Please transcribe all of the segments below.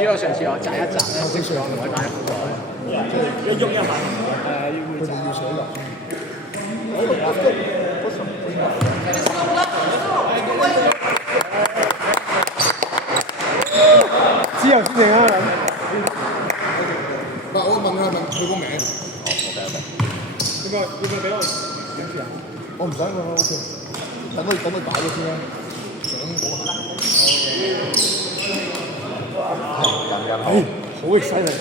呢個上次我擲一擲咧，正常唔會擺喺褲袋。一喐一下，佢哋要水落。之後先定啊！唔係，我問佢個名。應該俾我影住啊！我唔使佢 OK，等佢擺咗先啦。咁好犀利啊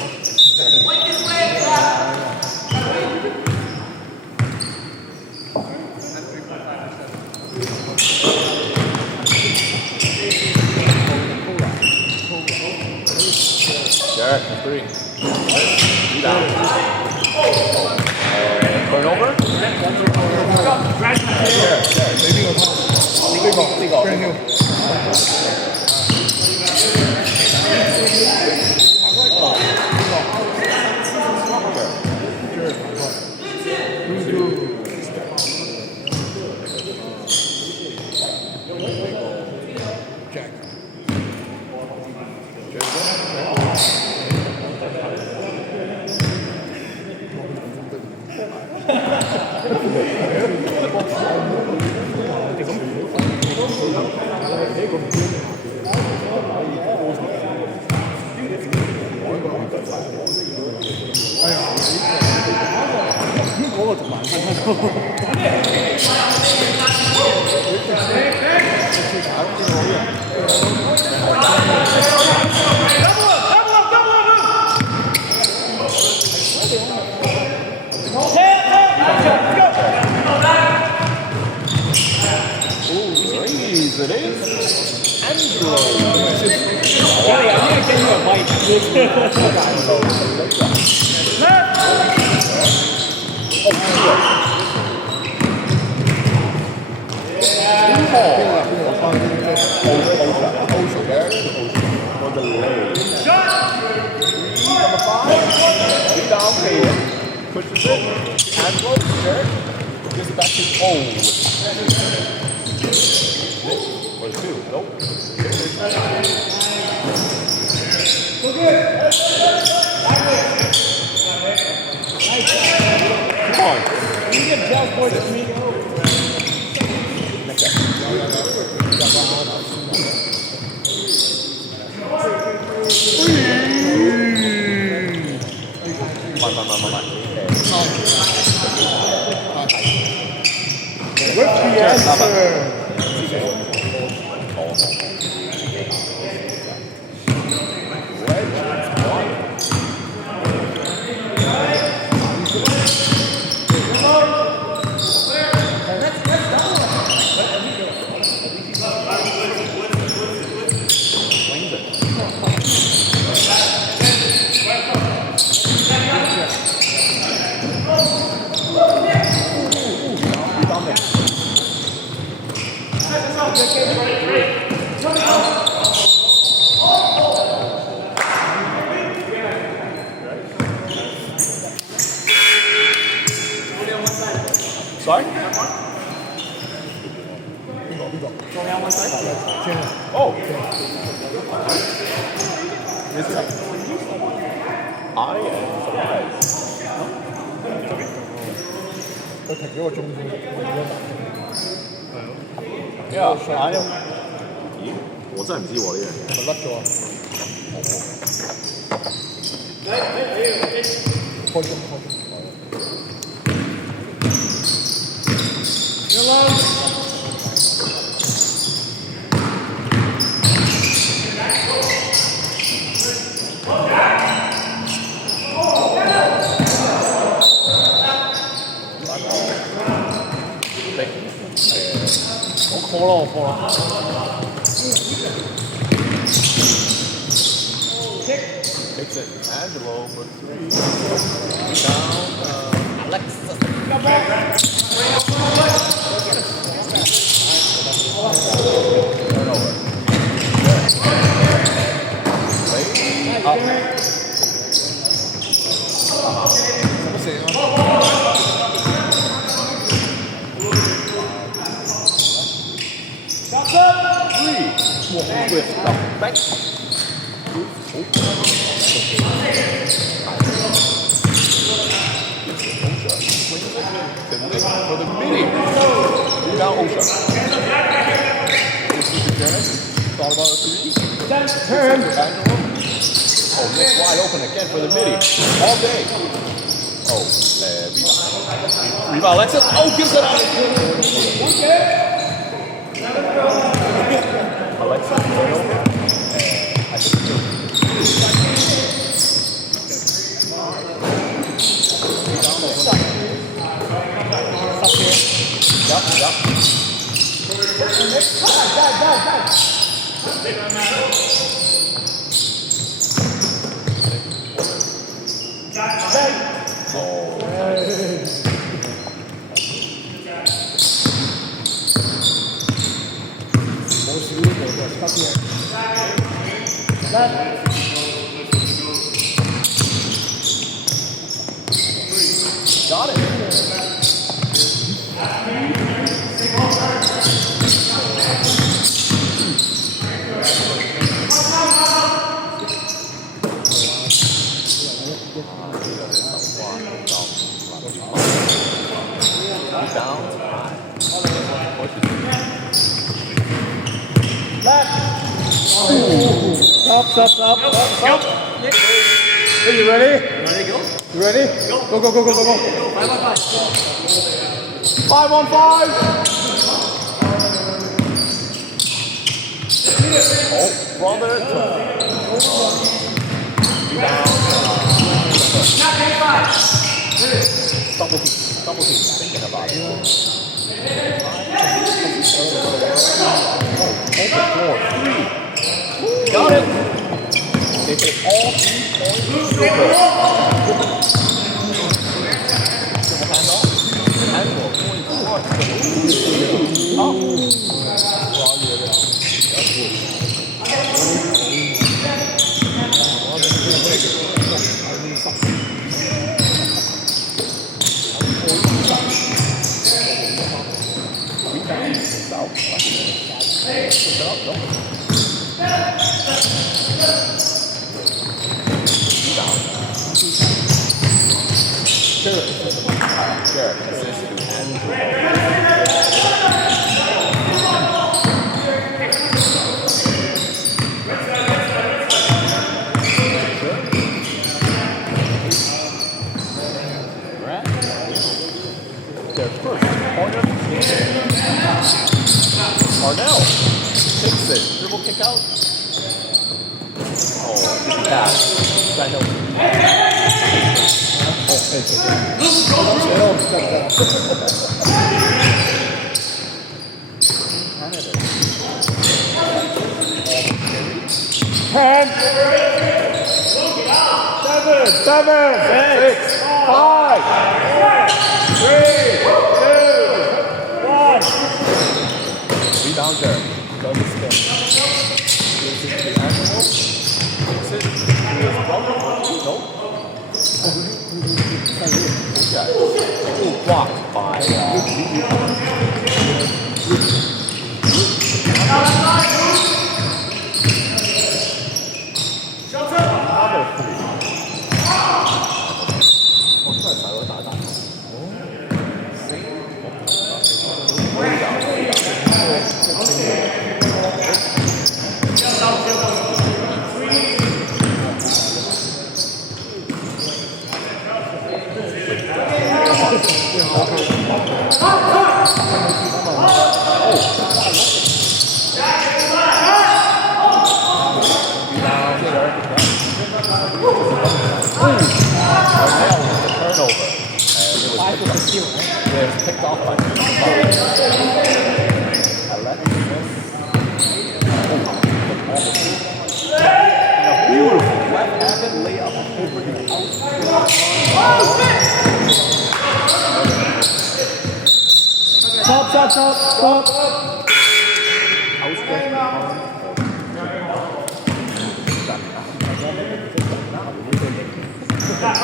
！Derek, three. Down. Turnover? Derek, 你邊個湯？呢個 brand new。It is. Angelo. Johnny, I'm going to send you a bite. For the leg. Number 5. Get down, Payton. Pushes it. Angelo. Derek. Gets back to old. Or 2. Nope. Come on. You get Josh Boyd to me. What's the answer? Sorry? Oh. I am surprised. 佢停咗個鐘先，Yeah, I am. 咦？我真係唔知喎呢樣嘢。咪甩咗啊！開鐘。我 call 啦，我 call 啦。Takes it. Angelo for 3. Down. Alexis. Turnover. Lay up. 乜事啊？ 3 with the back. For the midi. Rebound Osha. This is the Janet. Thought about a three. Turn. Oh, Nick wide open again for the midi. All day. Oh, rebound. Rebound Alexis. Oh, gives it out. Alexis, turnover. I think Yep. Got it. Stop. Hey, you ready? You ready? Go. Go. 5-on-5. Oh, brother. Double team. Thinking about it. Open floor. 3. Got it. They take all 3 points. Handle. Point forward. Up. Sure. Assist to their first corner. Arnell takes it. Dribble kick out. Oh, pass. Ten. 7, 6, 5, 3, 2, 1. Rebound there. Double spin. Gives it to the animal. Takes it to his brother. Nope. Okay. Ooh, blocked by picked off by beautiful left-handed layup over the Stop.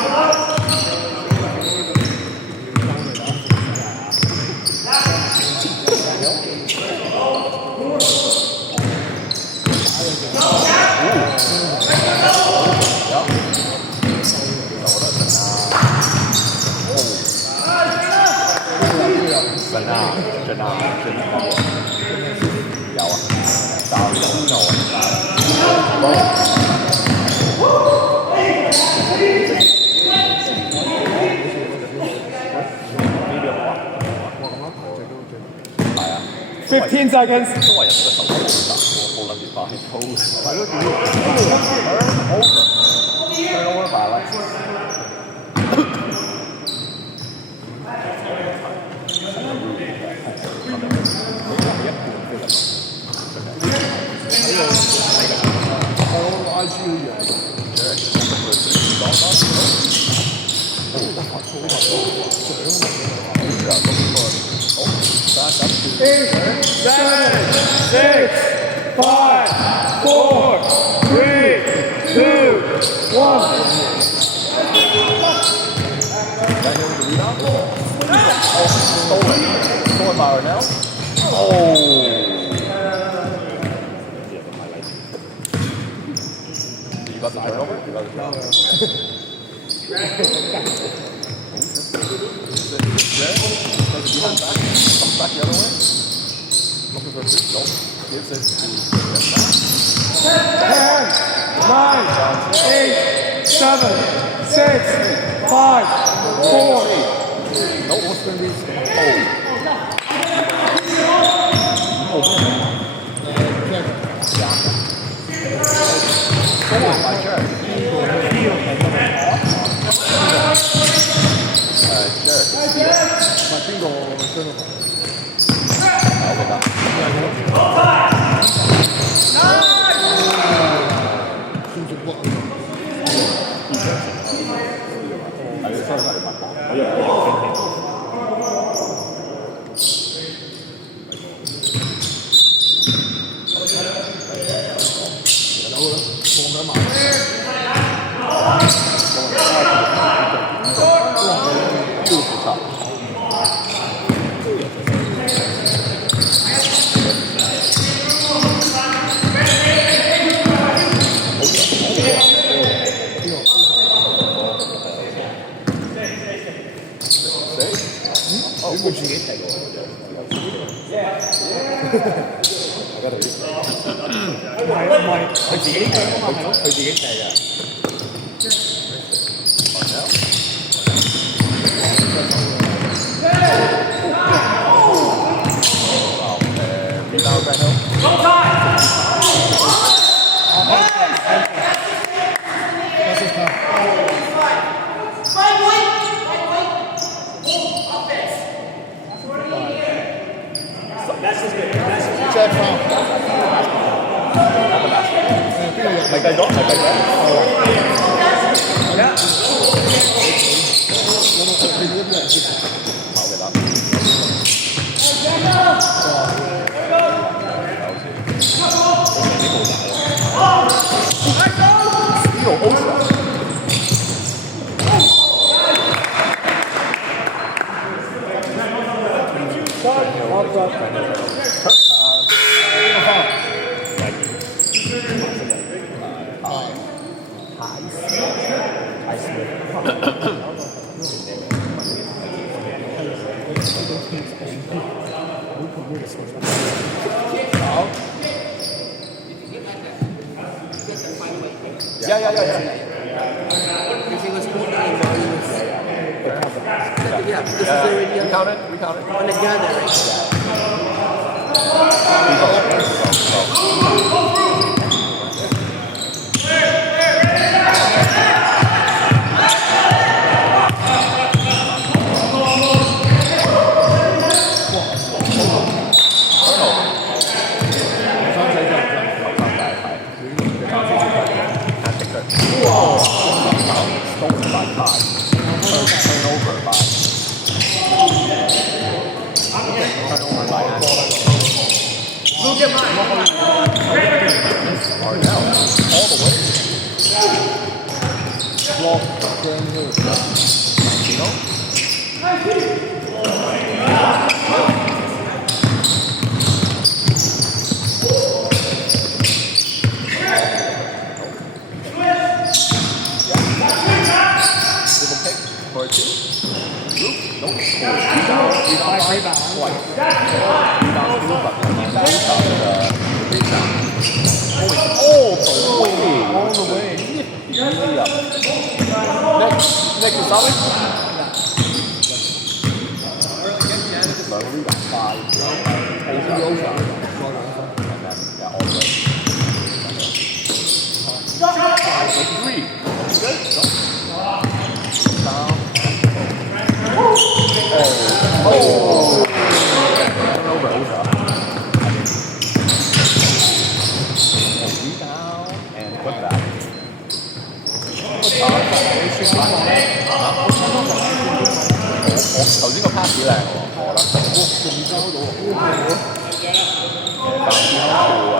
最難最難有啊，打邊爐15 seconds. 都話人哋個手好大，我冇諗住擺 pose。係咯，over 埋啦。Eight, 7, 6, 5, 4, 3, 2, 1. Stolen by Arnell. You got the turnover? You got the turnover. Comes back the other way. Looking for a free throw. Gives it to 10, 9, 8, 7, 6, 5, 4. no, what's going to be? Stolen by Jared. Jared. 邊個雙龍？算唔算屈啊？係雙龍係佢自己睇喎。唔係，佢自己掟㗎嘛，係咯，佢自己掟㗎。Rebound right now. Check foul。咪計咗，咪計咗。Yeah. Yeah, this is already We count it. on the gather. Stolen by Todd. Turnover by. Turnover by Look at mine. Arnell. All the way. Block Grand Hill。Dribble pick for a two. Nope. All the way. Next is Sally. Margarita 5. And then, yeah, all the way. 3. Good. Down. Over. Rebound and put back.頭先個 pass 幾靚喎，我覺得。仲交到但係健康處啊，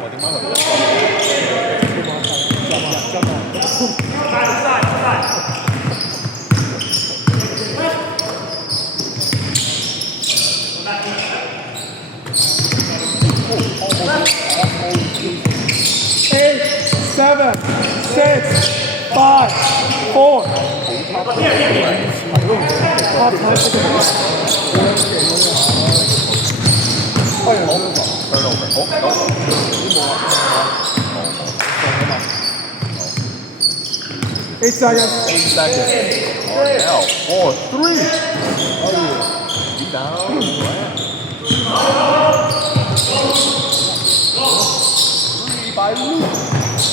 我點解佢？8, 7, 6, 5, 4. Eight seconds. 8 seconds. Oh, hell. 4, 3. Rebound. 3 by Luke.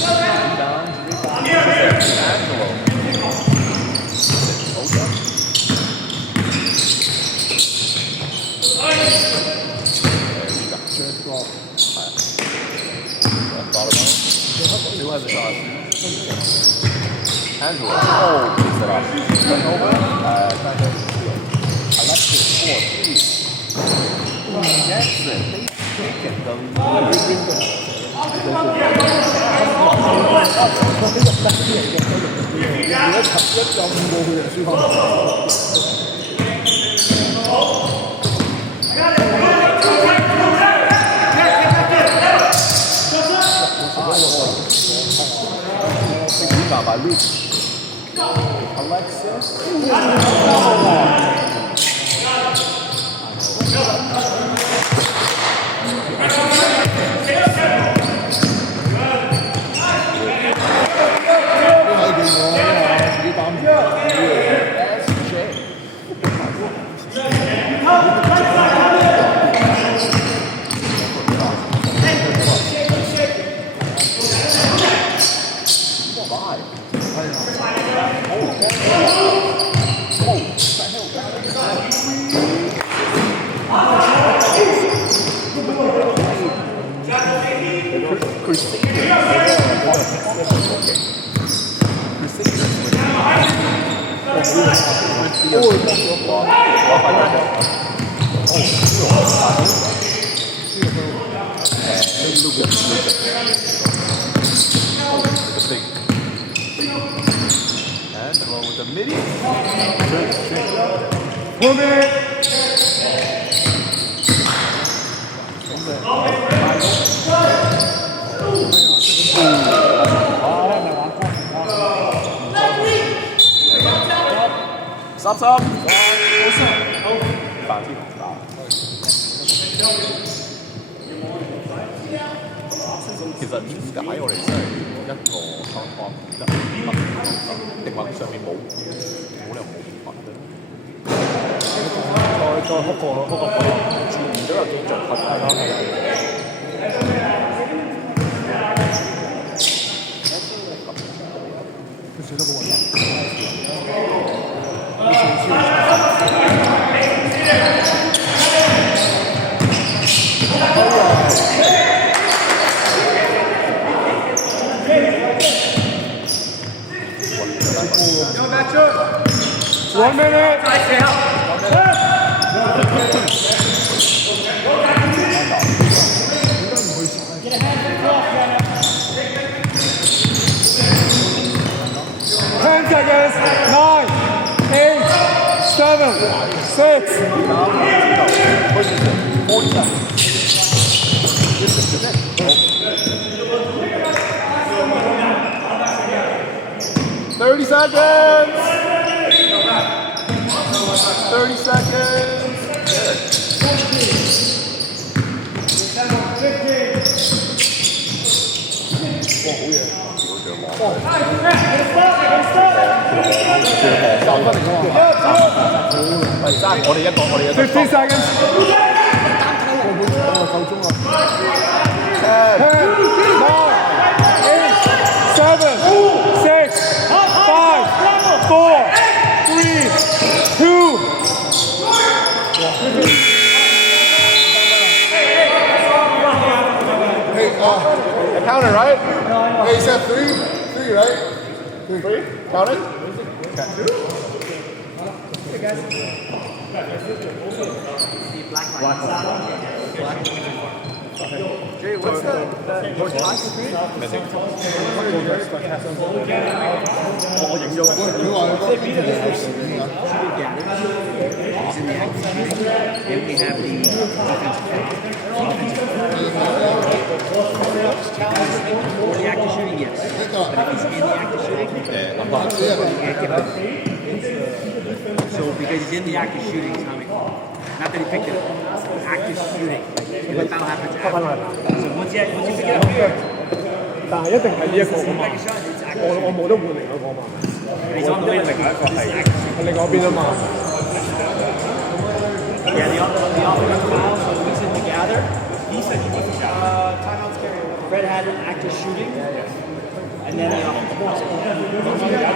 Rebound. Angelo. Who has a shot? Angelo. Oh, picks it up. Turnover. Trying to steal. Alexis 4, 3. Jackson. Taken the Rebound by Luke. Alexis. Angelo with the midi. 1 minute. Stop. 反擊其實點解我哋真係一個香港定話上面冇理由冇物嘅？再哭過咯，哭過自然都有幾着合大家係。佢寫得好核突。1 minute. 10 seconds. 9, 6. Pushes it. 40 seconds. Distance is in. 30 seconds. 30 seconds.我哋一個15 seconds. 10, 9, 8, 7, 6, 5, 4, 3, 2. Counter, right? Hey, you said 3? 3, right? 3? Counted? Jerry, what's the Missing. Then we have the for the active shooting, yes. But if he's in the active shooting, I'm not. you can't give him. So because he's in the active shooting, it's not that he picked it up. Active shooting. And the foul happens after. So once you pick it up here, 但係一定係呢一個㗎嘛， take a shot, it's active 我冇得換另一個嘛， shooting. He's on the way to the guy. This is active shooting. 係另外一邊啊嘛。 Yeah, the offensive foul, so we said to gather. He said he wasn't timeouts carry. Fred had an active shooting. And then the offensive foul.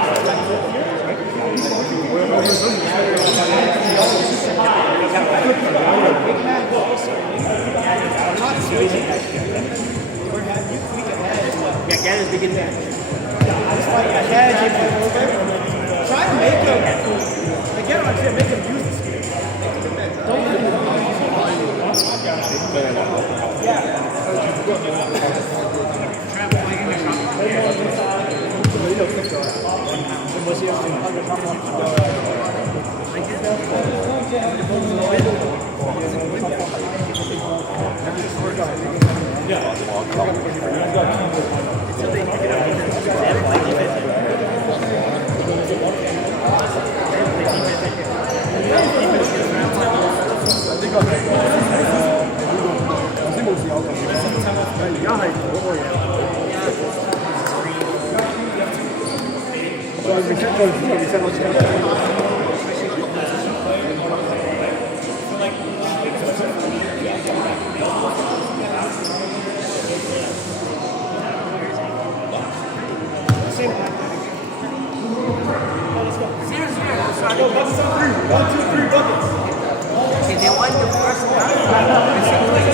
Yeah, gather's big in there. Try to make him. Again, I'm saying make him use the skill. Okay, they won the first round.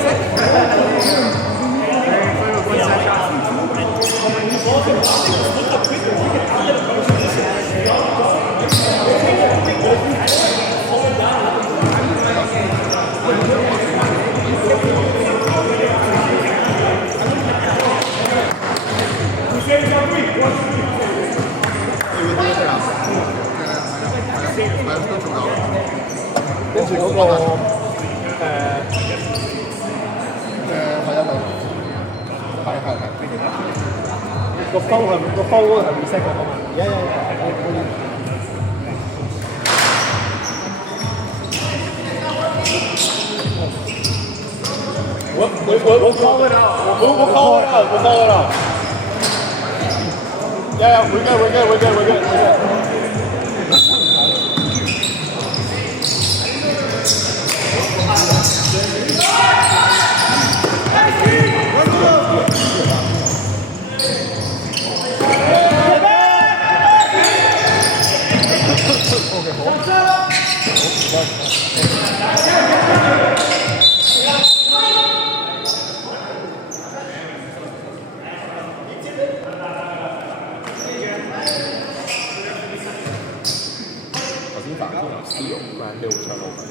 跟住嗰個係啊，個方向個方嗰個係 reset 嘅嘛。We'll call it out. We'll call it out. We'll call it out. Yeah, we're good. Steal, Brad Hill turnover.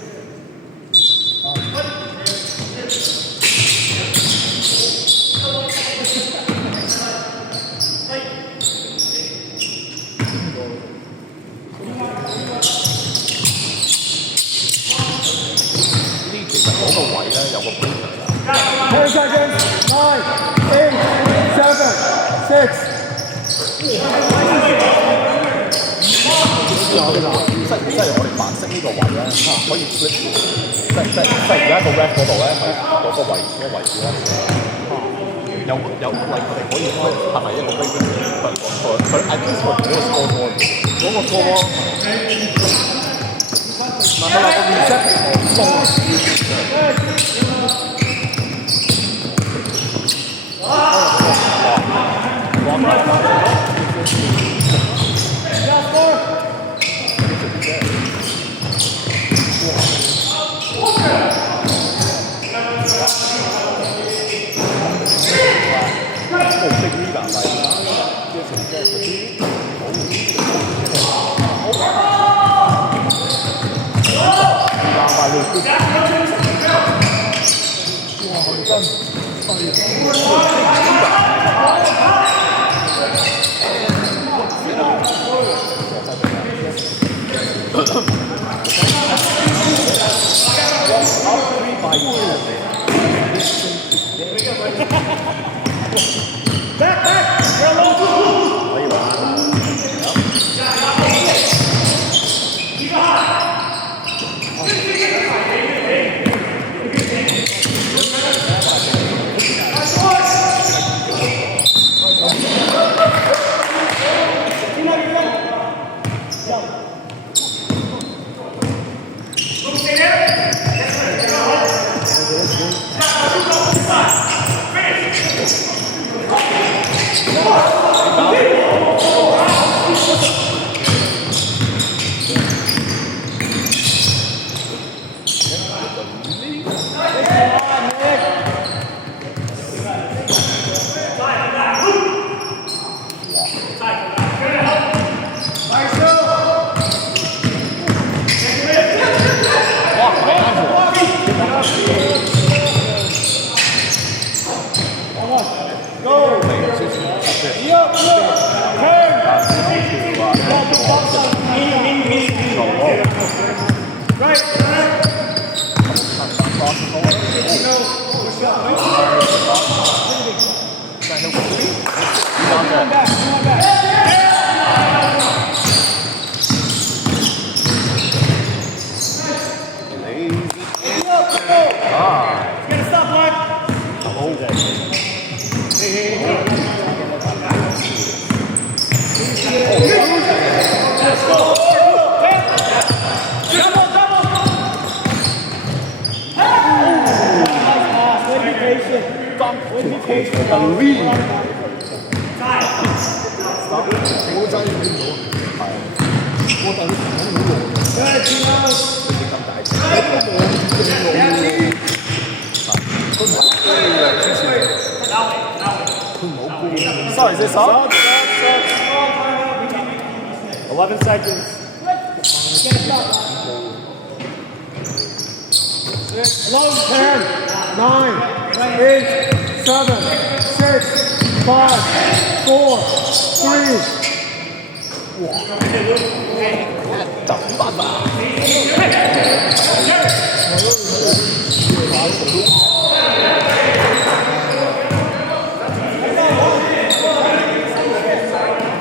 即係我哋白色呢個位咧，可以 flip 嘅，即係而家個 ref 嗰度咧，咪嗰個位置咧，有我哋可以 flip 係咪一個 big 佢 I think for 嗰個 scoreboard 嗰個 scoreboard 嗱佢有個 reset Sorry, is this on? 11 seconds. 10, 9, 8, 7, 6, 5, 4, 3.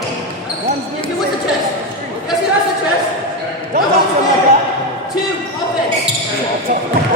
With the chest. Yes, he has the chest. One offense. Two offense.